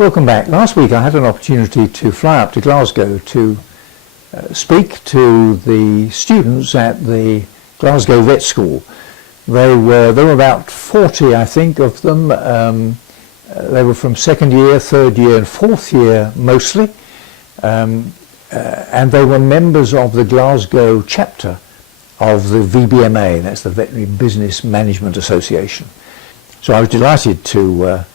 Welcome back. Last week I had an opportunity to fly up to Glasgow to speak to the students at the Glasgow Vet School. There were about 40, I think, of them. They were from second year, third year and fourth year mostly, and they were members of the Glasgow chapter of the VBMA, that's the Veterinary Business Management Association. So I was delighted to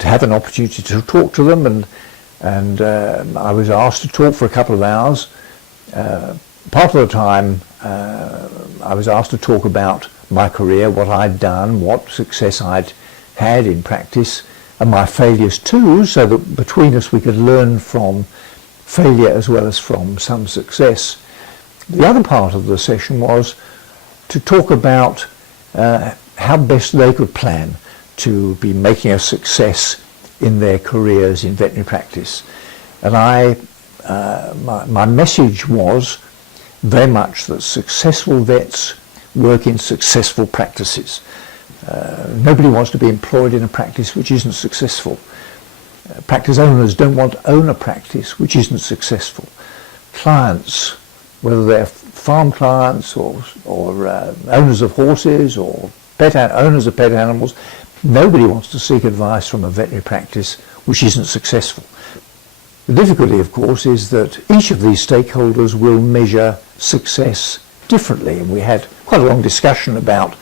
have an opportunity to talk to them, and I was asked to talk for a couple of hours. Part of the time I was asked to talk about my career, what I'd done, what success I'd had in practice, and my failures too, so that between us we could learn from failure as well as from some success. The other part of the session was to talk about how best they could plan to be making a success in their careers in veterinary practice. And my message was very much that successful vets work in successful practices. Nobody wants to be employed in a practice which isn't successful. Practice owners don't want to own a practice which isn't successful. Clients, whether they're farm clients or owners of horses or owners of pet animals, nobody wants to seek advice from a veterinary practice which isn't successful. The difficulty, of course, is that each of these stakeholders will measure success differently, and we had quite a long discussion about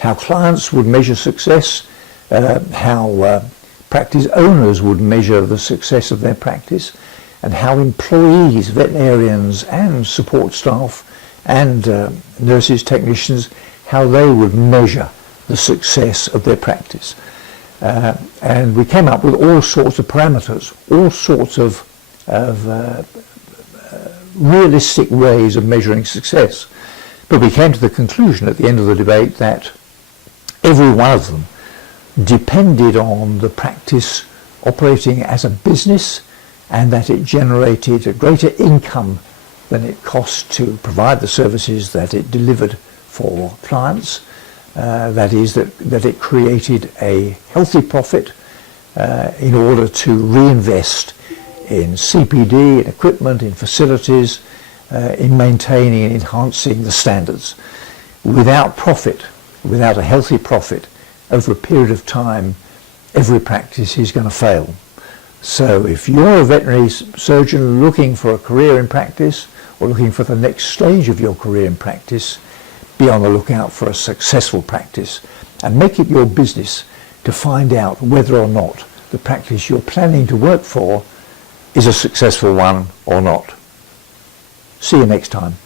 how clients would measure success, how practice owners would measure the success of their practice, and how employees, veterinarians and support staff and nurses, technicians, how they would measure the success of their practice. And we came up with all sorts of parameters, all sorts of realistic ways of measuring success. But we came to the conclusion at the end of the debate that every one of them depended on the practice operating as a business, and that it generated a greater income than it cost to provide the services that it delivered for clients. That is, that it created a healthy profit in order to reinvest in CPD, in equipment, in facilities, in maintaining and enhancing the standards. Without profit, without a healthy profit, over a period of time, every practice is going to fail. So if you're a veterinary surgeon looking for a career in practice, or looking for the next stage of your career in practice, be on the lookout for a successful practice, and make it your business to find out whether or not the practice you're planning to work for is a successful one or not. See you next time.